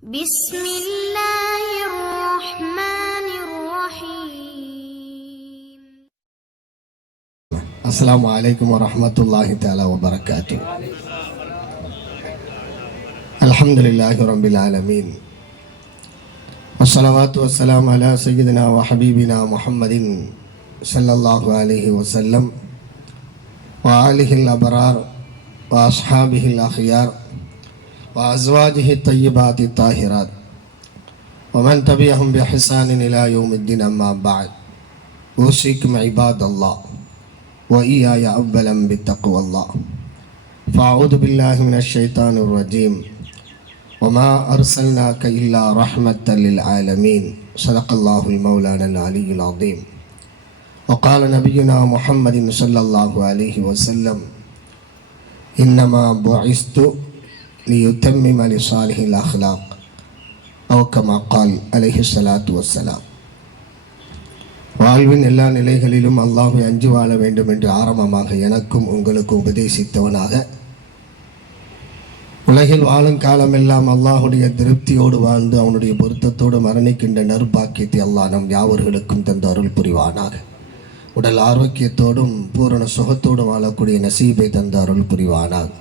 بسم الله الرحمن الرحيم. السلام عليكم ورحمة الله تعالى وبركاته. الحمد لله رب العالمين. والصلوات والسلام على سيدنا وحبيبنا محمد صلى الله عليه وسلم وآله الأبرار وأصحابه الأخيار وأزواجه الطيبات الطاهرات. ومن تبعهم بإحسان إلى يوم الدين أما بعد. أوصيكم عباد الله وإياي أولا بتقوى الله. فأعوذ بالله من الشيطان الرجيم. وما أرسلناك إلا رحمة للعالمين. صدق الله المولانا العلي العظيم. وقال نبينا محمد صلى الله عليه وسلم إنما بعثت ليتمم لصالح الأخلاق أو كما قال عليه الصلاة والسلام வாழ்வின் எல்லா நிலைகளிலும் அல்லாஹை அஞ்சு வாழ வேண்டும் என்று ஆரம்பமாக எனக்கும் உங்களுக்கும் உபதேசித்தவனாக உலகில் வாழும் காலமெல்லாம் அல்லாஹுடைய திருப்தியோடு வாழ்ந்து அவனுடைய பொருத்தத்தோடு மரணிக்கின்ற நற்பாக்கியத்தை அல்லாஹ் நம் யாவர்களுக்கும் தந்த அருள் புரிவானாக உடல் ஆரோக்கியத்தோடும் பூரண சுகத்தோடும் வாழக்கூடிய நசீபை தந்த அருள் புரிவானாக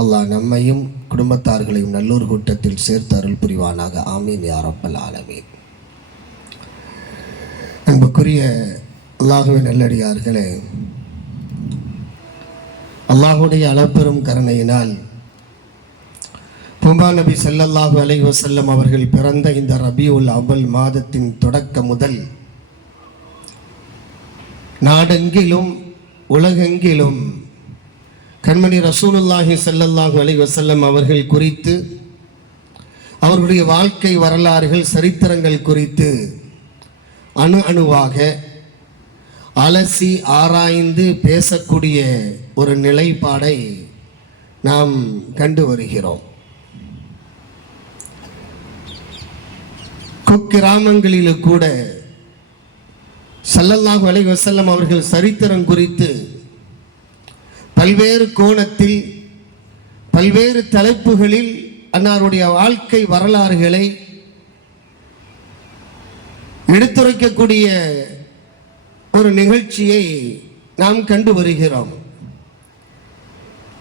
அல்லாஹ் நம்மையும் குடும்பத்தார்களையும் நல்லூர் கூட்டத்தில் சேர்த்து அருள் புரிவானாக. ஆமீன் யாரப்பல் ஆலமீன். அன்புக்குரிய அல்லாஹுவின் நல்லடியார்களே அல்லாஹுடைய அளப்பெரும் கருணையினால் பூம்பா நபி சல்லல்லாஹு அலை வசல்லம் அவர்கள் பிறந்த இந்த ரபியுல் அவல் மாதத்தின் தொடக்க முதல் நாடெங்கிலும் உலகெங்கிலும் கண்மணி ரசூலுல்லாஹி சல்லல்லாஹு அலி வசல்லம் அவர்கள் குறித்து அவர்களுடைய வாழ்க்கை வரலாறுகள் சரித்திரங்கள் குறித்து அணு அணுவாக அலசி ஆராய்ந்து பேசக்கூடிய ஒரு நிலைப்பாடை நாம் கண்டு வருகிறோம். குக்கிராமங்களிலும் கூட சல்லல்லாஹு அலைஹி வசல்லம் அவர்கள் சரித்திரம் குறித்து பல்வேறு கோணத்தில் பல்வேறு தலைப்புகளில் அன்னாருடைய வாழ்க்கை வரலாறுகளை எடுத்துரைக்கக்கூடிய ஒரு நிகழ்ச்சியை நாம் கண்டு வருகிறோம்.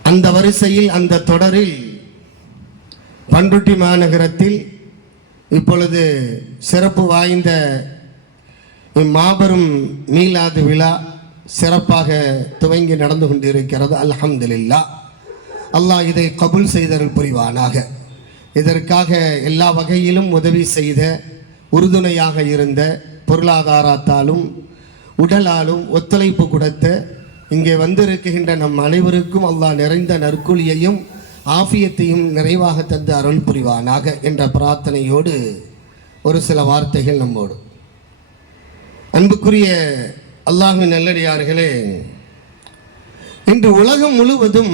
அந்த வரிசையில் அந்த தொடரில் பண்ருட்டி மாநகரத்தில் இப்பொழுது சிறப்பு வாய்ந்த இம்மாபெரும் மீலாது விழா சிறப்பாக துவங்கி நடந்து கொண்டிருக்கிறது. அல்ஹம்துலில்லா. அல்லாஹ் இதை கபுல் செய்தல் புரிவானாக. இதற்காக எல்லா வகையிலும் உதவி செய்த உறுதுணையாக இருந்த பொருளாதாரத்தாலும் உடலாலும் ஒத்துழைப்பு கொடுத்த இங்கே வந்திருக்கின்ற நம் அனைவருக்கும் அல்லாஹ் நிறைந்த நற்கூலியையும் ஆஃபியத்தையும் நிறைவாக தந்து அருள் புரிவானாக என்ற பிரார்த்தனையோடு ஒரு சில வார்த்தைகள் நம்மோடு. அன்புக்குரிய அல்லாஹின் நல்லடியார்களே இன்று உலகம் முழுவதும்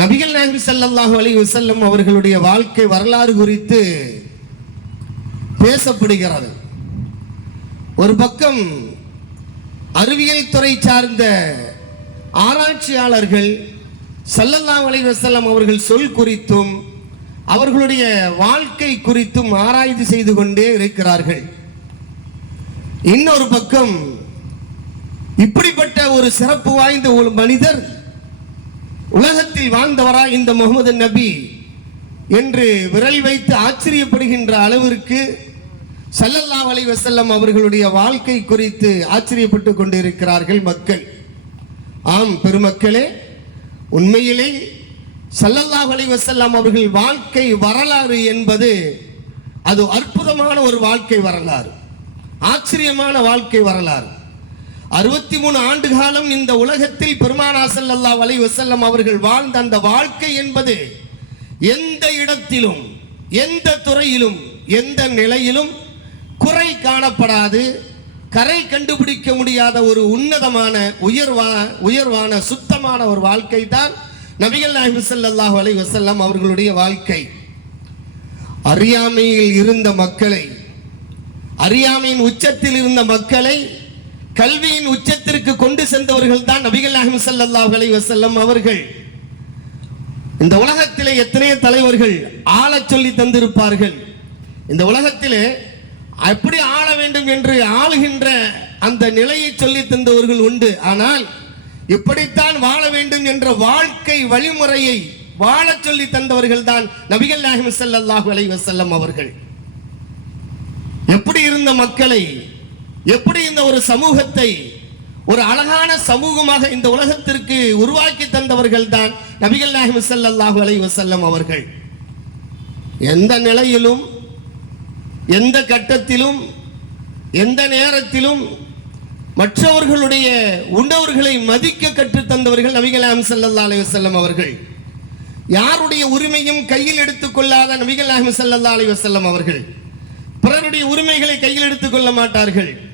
நபிகள் நாயகம் ஸல்லல்லாஹு அலி வசல்லம் அவர்களுடைய வாழ்க்கை வரலாறு குறித்து பேசப்படுகிறது. ஒரு பக்கம் அறிவியல் துறை சார்ந்த ஆராய்ச்சியாளர்கள் ஸல்லல்லாஹு அலி வசல்லம் அவர்கள் சொல் குறித்தும் அவர்களுடைய வாழ்க்கை குறித்தும் ஆராய்ச்சி செய்து கொண்டே இருக்கிறார்கள். இன்னொரு பக்கம் இப்படிப்பட்ட ஒரு சிறப்பு வாய்ந்த ஒரு மனிதர் உலகத்தில் வாழ்ந்தவரா இந்த முகமது நபி என்று விரல் வைத்து ஆச்சரியப்படுகின்ற அளவிற்கு சல்லல்லா அலை வசல்லம் அவர்களுடைய வாழ்க்கை குறித்து ஆச்சரியப்பட்டு கொண்டிருக்கிறார்கள் மக்கள். ஆம் பெருமக்களே உண்மையிலே சல்லல்லா அலை வசல்லாம் அவர்கள் வாழ்க்கை வரலாறு என்பது அது அற்புதமான ஒரு வாழ்க்கை வரலாறு ஆச்சரியமான வாழ்க்கை வரலாறு. அறுபத்தி மூணு ஆண்டு காலம் இந்த உலகத்தில் பெருமானா ஸல்லல்லாஹு வலை வசல்லம் அவர்கள் வாழ்ந்த அந்த வாழ்க்கை என்பது எந்த இடத்திலும் எந்த துறையிலும் எந்த நிலையிலும் குறை காணப்படாது கரை கண்டுபிடிக்க முடியாத ஒரு உன்னதமான உயர்வா உயர்வான சுத்தமான ஒரு வாழ்க்கை தான் நபிகள் நாயகம் ஸல்லல்லாஹு அலைஹி வசல்லாம் அவர்களுடைய வாழ்க்கை. அறியாமையில் இருந்த மக்களை அறியாமையின் உச்சத்தில் இருந்த மக்களை கல்வியின் உச்சத்திற்கு கொண்டு சென்றவர்கள் தான் நபிகள் நாயகம் ஸல்லல்லாஹு அலைஹி அவர்கள். இந்த உலகத்திலே எத்தனையோ தலைவர்கள் ஆள சொல்லி தந்திருப்பார்கள். இந்த உலகத்திலே எப்படி ஆள வேண்டும் என்று ஆளுகின்ற அந்த நிலையை சொல்லி தந்தவர்கள் உண்டு. ஆனால் இப்படித்தான் வாழ வேண்டும் என்ற வாழ்க்கை வழிமுறையை வாழச் சொல்லி தந்தவர்கள் தான் நபிகள் நாயகம் செல்லல்லாஹு அலைவசல்லம் அவர்கள். எப்படி இருந்த மக்களை எப்படி இந்த ஒரு சமூகத்தை ஒரு அழகான சமூகமாக இந்த உலகத்திற்கு உருவாக்கி தந்தவர்கள் தான் நபிகள் நாயகம் சல்லாஹு அலைஹி வசல்லம் அவர்கள். எந்த நிலையிலும் எந்த கட்டத்திலும் எந்த நேரத்திலும் மற்றவர்களுடைய உண்டவர்களை மதிக்க கற்றுத் தந்தவர்கள் நபிகள் நாயகம் ஸல்லல்லாஹு அலைஹி வஸல்லம் அவர்கள். யாருடைய உரிமையும் கையில் எடுத்துக்கொள்ளாத நபிகள் நாயகம் ஸல்லல்லாஹு அலி வசல்லம் அவர்கள். பிறருடைய உரிமைகளை கையில் எடுத்துக் கொள்ள மாட்டார்கள்.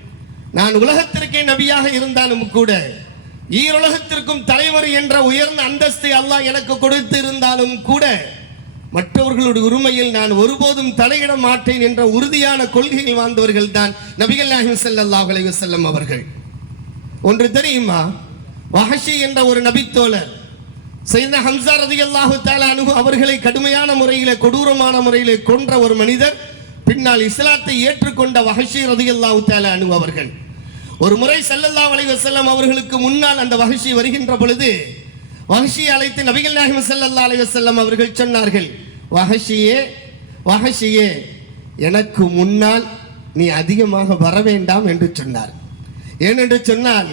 நான் உலகத்திற்கே நபியாக இருந்தாலும் கூட ஈருலகத்திற்கும் தலைவர் என்ற உயர்ந்த அந்தஸ்தை அல்லாஹ் எனக்கு கொடுத்து இருந்தாலும் கூட மற்றவர்களுடைய உரிமையில் நான் ஒருபோதும் தலையிட மாட்டேன் என்ற உறுதியான கொள்கையில் வாழ்ந்தவர்கள் தான் நபிகள் நாயகம் ஸல்லல்லாஹு அலைஹி அவர்கள். ஒன்று தெரியுமா? வஹஷி என்ற ஒரு நபித்தோழர் செய்த ஹம்சா ரதியல்லாஹு தஆலா அவர்களை கடுமையான முறையிலே கொடூரமான முறையிலே கொன்ற ஒரு மனிதர் பின்னால் இஸ்லாத்தை ஏற்றுக்கொண்ட வஹஷி ரதியல்லாஹு தஆலா அனு அவர்கள். ஒரு முறை செல்லல்லா வலைவ செல்லம் அவர்களுக்கு முன்னால் அந்த வஹஷி வருகின்ற பொழுது வஹஷி அழைத்து நபிகள் நாயகம் செல்லல்லா அலைவ செல்லம் அவர்கள் சொன்னார்கள் வஹஷியே வஹஷியே எனக்கு முன்னால் நீ அதிகமாக வர வேண்டாம் என்று சொன்னார். ஏனென்று சொன்னால்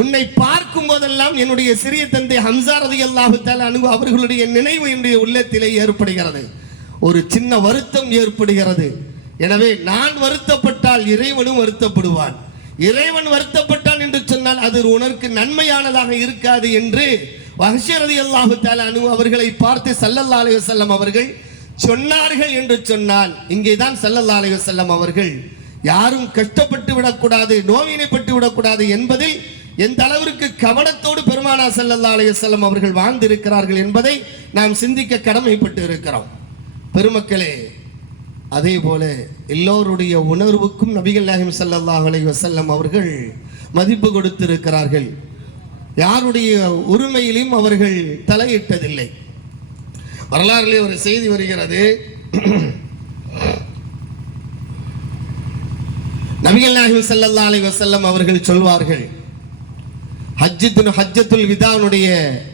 உன்னை பார்க்கும் போதெல்லாம் என்னுடைய சிறிய தந்தை ஹம்சா ரதி தஆலா அன்ஹு அவர்களுடைய நினைவு என்னுடைய உள்ளத்திலே ஏற்படுகிறது. ஒரு சின்ன வருத்தம் ஏற்படுகிறது. எனவே நான் வருத்தப்பட்டால் இறைவனும் வருத்தப்படுவான். இறைவன் வருத்தப்பட்டான் என்று சொன்னால் அது உனக்கு நன்மையானதாக இருக்காது என்று வஹஷரதி அல்லாஹு அனு அவர்களை பார்த்து சல்லல்லா அலைஹி வஸல்லம் அவர்கள் சொன்னார்கள் என்று சொன்னால் இங்கேதான் சல்லல்லா அலைஹி வஸல்லம் அவர்கள் யாரும் கஷ்டப்பட்டு விடக்கூடாது நோவினைப்பட்டு விடக்கூடாது என்பதில் எந்த அளவிற்கு கவனத்தோடு பெருமானா சல்லல்லா அலைஹி வஸல்லம் அவர்கள் வாழ்ந்திருக்கிறார்கள் என்பதை நாம் சிந்திக்க கடமைப்பட்டு இருக்கிறோம் பெருமக்களே அதே போல எல்லோருடைய உணர்வுக்கும் நபிகள் நாயகம் ஸல்லல்லாஹு அலை வசல்லம் அவர்கள் மதிப்பு கொடுத்திருக்கிறார்கள். யாருடைய உரிமையிலும் அவர்கள் தலையிட்டதில்லை. வரலாறுலே ஒரு செய்தி வருகிறது. நபிகள் நாயகம் சல்லல்லா அலை வசல்லம் அவர்கள் சொல்வார்கள் ஹஜ்ஜத்துன் ஹஜ்ஜத்துல் விதாவுடைய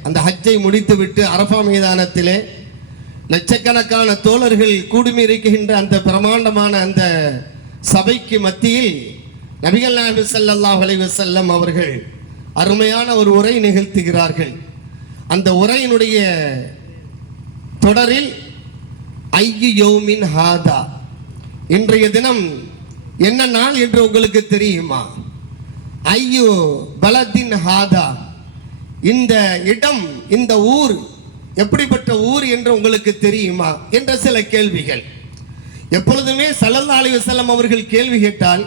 அந்த ஹஜ்ஜை முடித்துவிட்டு அரபா மைதானத்திலே லட்சக்கணக்கான தோழர்கள் கூடுமி இருக்கின்ற அந்த பிரமாண்டமான அந்த சபைக்கு மத்தியில் நபிகள் நாயகம் ஸல்லல்லாஹு அலைஹி அவர்கள் அருமையான ஒரு உரை நிகழ்த்துகிறார்கள். அந்த உரையினுடைய தொடரில் ஐயு யோமின் ஹாதா இன்றைய தினம் என்ன நாள் என்று உங்களுக்கு தெரியுமா? ஐயோ பலத்தின் ஹாதா இந்த இடம் இந்த ஊர் எப்படிப்பட்ட ஊர் என்று உங்களுக்கு தெரியுமா? என்ற சில கேள்விகள். எப்பொழுதுமே சல்லல்லா அலைஹி வஸல்லம் அவர்கள் கேள்வி கேட்டால்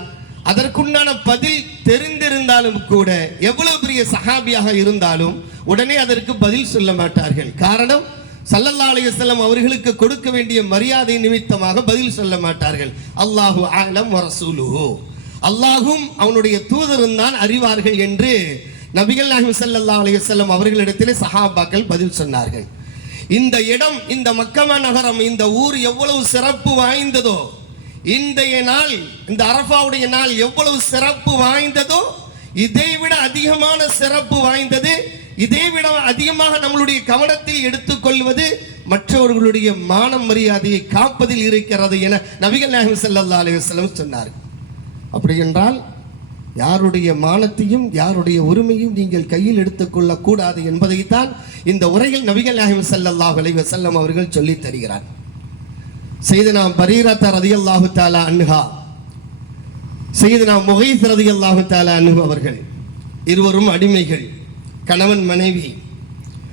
அதற்குண்டான பதில் தெரிந்திருந்தாலும் கூட எவ்வளவு பெரிய சஹாபியாக இருந்தாலும் உடனே அதற்கு பதில் சொல்ல மாட்டார்கள். காரணம் சல்லல்லா அலைஹி வஸல்லம் அவர்களுக்கு கொடுக்க வேண்டிய மரியாதை நிமித்தமாக பதில் சொல்ல மாட்டார்கள். அல்லாஹு ஆலம் வரசூலுஹோ அல்லாஹும் அவனுடைய தூதரும் தான் அறிவார்கள் என்று நபிகள் நாயகம் சல்லல்லா அலைஹி அவர்களிடத்திலே சஹாபாக்கள் பதில் சொன்னார்கள். இந்த இடம் இந்த மக்கமா நகரம் இந்த ஊர் எவ்வளவு சிறப்பு வாய்ந்ததோ இன்றைய நாள் இந்த அரஃபாவுடைய நாள் எவ்வளவு சிறப்பு வாய்ந்ததோ இதை விட அதிகமான சிறப்பு வாய்ந்தது இதை விட அதிகமாக நம்மளுடைய கவனத்தில் எடுத்துக்கொள்வது மற்றவர்களுடைய மானம் மரியாதையை காப்பதில் இருக்கிறது என நபிகள் நாயகம் செல்லல்லா அலுவலம் சொன்னார் அப்படி என்றால் யாருடைய மானத்தையும் யாருடைய உரிமையும் நீங்கள் கையில் எடுத்துக் கொள்ளக்கூடாது என்பதைத்தான் இந்த உரையில் நபிகள் நாயகம் சல்லல்லா அலைஹி செல்லம் அவர்கள் சொல்லித் தருகிறார். செய்தனா பரீரத்த ரதியல்லாஹு தஆலா அன்ஹா முகைத் ரதி அல்லாஹு தாலா அன்ஹு அவர்கள் இருவரும் அடிமைகள் கணவன் மனைவி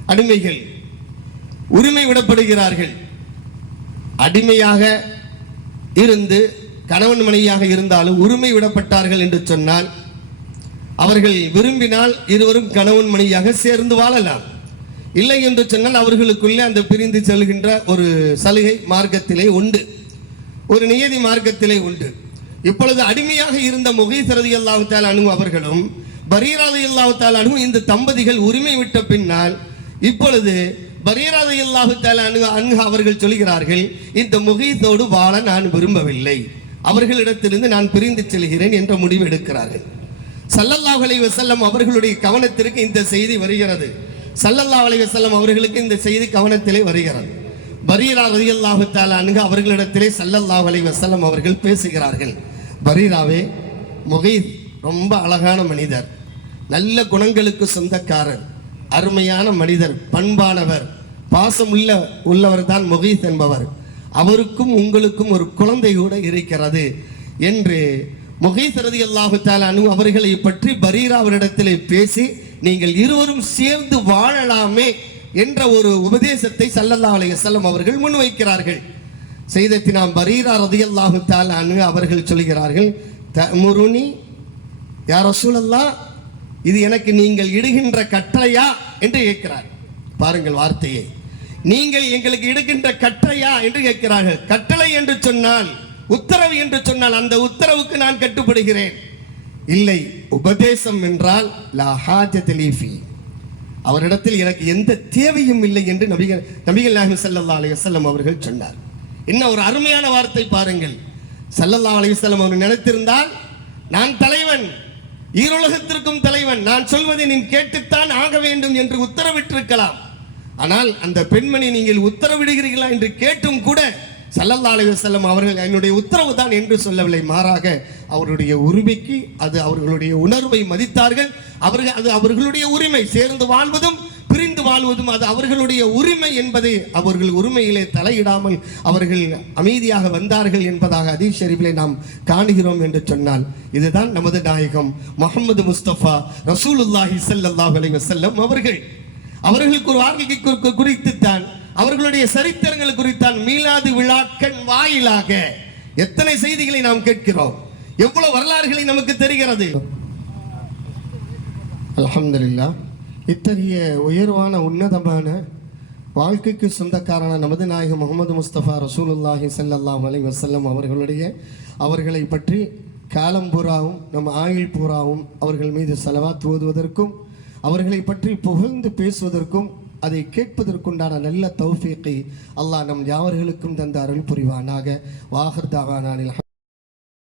அடிமைகள் உரிமை விடப்படுகிறார்கள். அடிமையாக இருந்து கணவன் மனைவியாக இருந்தாலும் உரிமை விடப்பட்டார்கள் என்று சொன்னால் அவர்கள் விரும்பினால் இருவரும் கணவன் மனைவியாக சேர்ந்து வாழலாம். இல்லை என்று சொன்னால் அவர்களுக்குள்ளே அந்த பிரிந்து செல்கின்ற ஒரு சலுகை மார்க்கத்திலே உண்டு. ஒரு நியதி மார்க்கத்திலே உண்டு. இப்பொழுது அடிமையாக இருந்த முகைசரதி அல்லாஹால அனு அவர்களும் பரீராதி அல்லாஹால அனு இந்த தம்பதிகள் உரிமை விட்ட பின்னால் இப்பொழுது பரீராது அணு அன்ஹு அவர்கள் சொல்கிறார்கள் இந்த முகைத்தோடு வாழ நான் விரும்பவில்லை. அவர்களிடத்திலிருந்து நான் பிரிந்து செல்கிறேன் என்ற முடிவு எடுக்கிறார்கள். சல்லல்லாஹு அலைஹி வஸல்லம் அவர்களுடைய கவனத்திற்கு இந்த செய்தி வருகிறது. சல்லல்லாஹு அலைஹி வஸல்லம் அவர்களுக்கு இந்த செய்தி கவனத்திலே வருகிறது. பரீரா ரலியல்லாஹு தஆலா அவர்களிடத்திலே சல்லல்லாஹு அலைஹி வஸல்லம் அவர்கள் பேசுகிறார்கள். பரீராவே முகைத் ரொம்ப அழகான மனிதர். நல்ல குணங்களுக்கு சொந்தக்காரர். அருமையான மனிதர் பண்பானவர். பாசமுள்ள உள்ளவர் தான் முகீத் என்பவர். அவருக்கும் உங்களுக்கும் ஒரு குழந்தை கூட இருக்கிறது என்று முகீத் ரலியல்லாஹு அனு அவர்களை பற்றி பரீரா அவரிடத்திலே பேசி நீங்கள் இருவரும் சேர்ந்து வாழலாமே என்ற ஒரு உபதேசத்தை சல்லல்லா அலைஹி அவர்கள் முன்வைக்கிறார்கள். செய்தத்தினாம் பரீரா ரதியல்லாஹு தஆலா அனு அவர்கள் சொல்கிறார்கள் தமுருனி யார் ரசூலல்லாஹ் இது எனக்கு நீங்கள் இடுகின்ற கட்டளையா? என்று கேட்கிறார். பாருங்கள் வார்த்தையை. நீங்கள் எங்களுக்கு இடுகின்ற கட்டளையா என்று கேட்கிறார்கள். கட்டளை என்று சொன்னால் உத்தரவு என்று சொன்னால் அந்த உத்தரவுக்கு நான் கட்டுப்படுகிறேன். இல்லை உபதேசம் என்றால் அவரிடத்தில் எனக்கு எந்த தேவையும் இல்லை என்று நபிகள் நபிகள் நாயகம் சல்லல்லா அலையம் அவர்கள் சொன்னார். என்ன ஒரு அருமையான வார்த்தை பாருங்கள். சல்லல்லா அலையம் வஸல்லம் அவர் நினைத்திருந்தால் நான் தலைவன் ஈருலகத்திற்கும் தலைவன் நான் சொல்வதை நீ கேட்டுத்தான் ஆக வேண்டும் என்று உத்தரவிட்டிருக்கலாம். ஆனால் அந்த பெண்மணி நீங்கள் உத்தரவிடுகிறீர்களா என்று கேட்டும் கூட ஸல்லல்லாஹு அலைஹி அவர்கள் என்னுடைய உத்தரவு தான் என்று சொல்லவில்லை. மாறாக அவருடைய உரிமைக்கு அது அவர்களுடைய உணர்வை மதித்தார்கள். அவர்கள் அது அவர்களுடைய உரிமை. சேர்ந்து வாழ்வதும் பிரிந்து வாழ்வதும் அது அவர்களுடைய உரிமை என்பதை அவர்கள் உரிமையிலே தலையிடாமல் அவர்கள் அமைதியாக வந்தார்கள் என்பதாக அதீஸ் ஷெரீஃபிலே நாம் காணுகிறோம் என்று சொன்னால் இதுதான் நமது நாயகம் முகமது முஸ்தபா ரசூலுல்லாஹி சல்லாஹ் அலைஹி வஸல்லம் அவர்கள். அவர்களுக்கு ஒரு வாழ்க்கை குறித்துத்தான் அவர்களுடைய சரித்திரங்கள் குறித்தான் மீளாது விழாக்கள் வாயிலாக எத்தனை செய்திகளை நாம் கேட்கிறோம்? எவ்வளவு வரலாறுகளை நமக்கு தெரிகிறது? அலமதுல்லா இத்தகைய உயர்வான உன்னதமான வாழ்க்கைக்கு சொந்தக்காரன நமது நாயகம் முகமது முஸ்தபா ரசூலுல்லாஹி சல்லாஹ் அலி வசல்லம் அவர்களுடைய அவர்களை பற்றி காலம் பூராவும் நம் ஆயுள் பூராவும் அவர்கள் மீது செலவா ஓதுவதற்கும் அவர்களை பற்றி புகழ்ந்து பேசுவதற்கும் அதை கேட்பதற்குண்டான நல்ல தௌஃபீக்கை அல்லாஹ் நம் யாவர்களுக்கும் தந்த அருள் புரிவானாக. வாகர்தாவானில்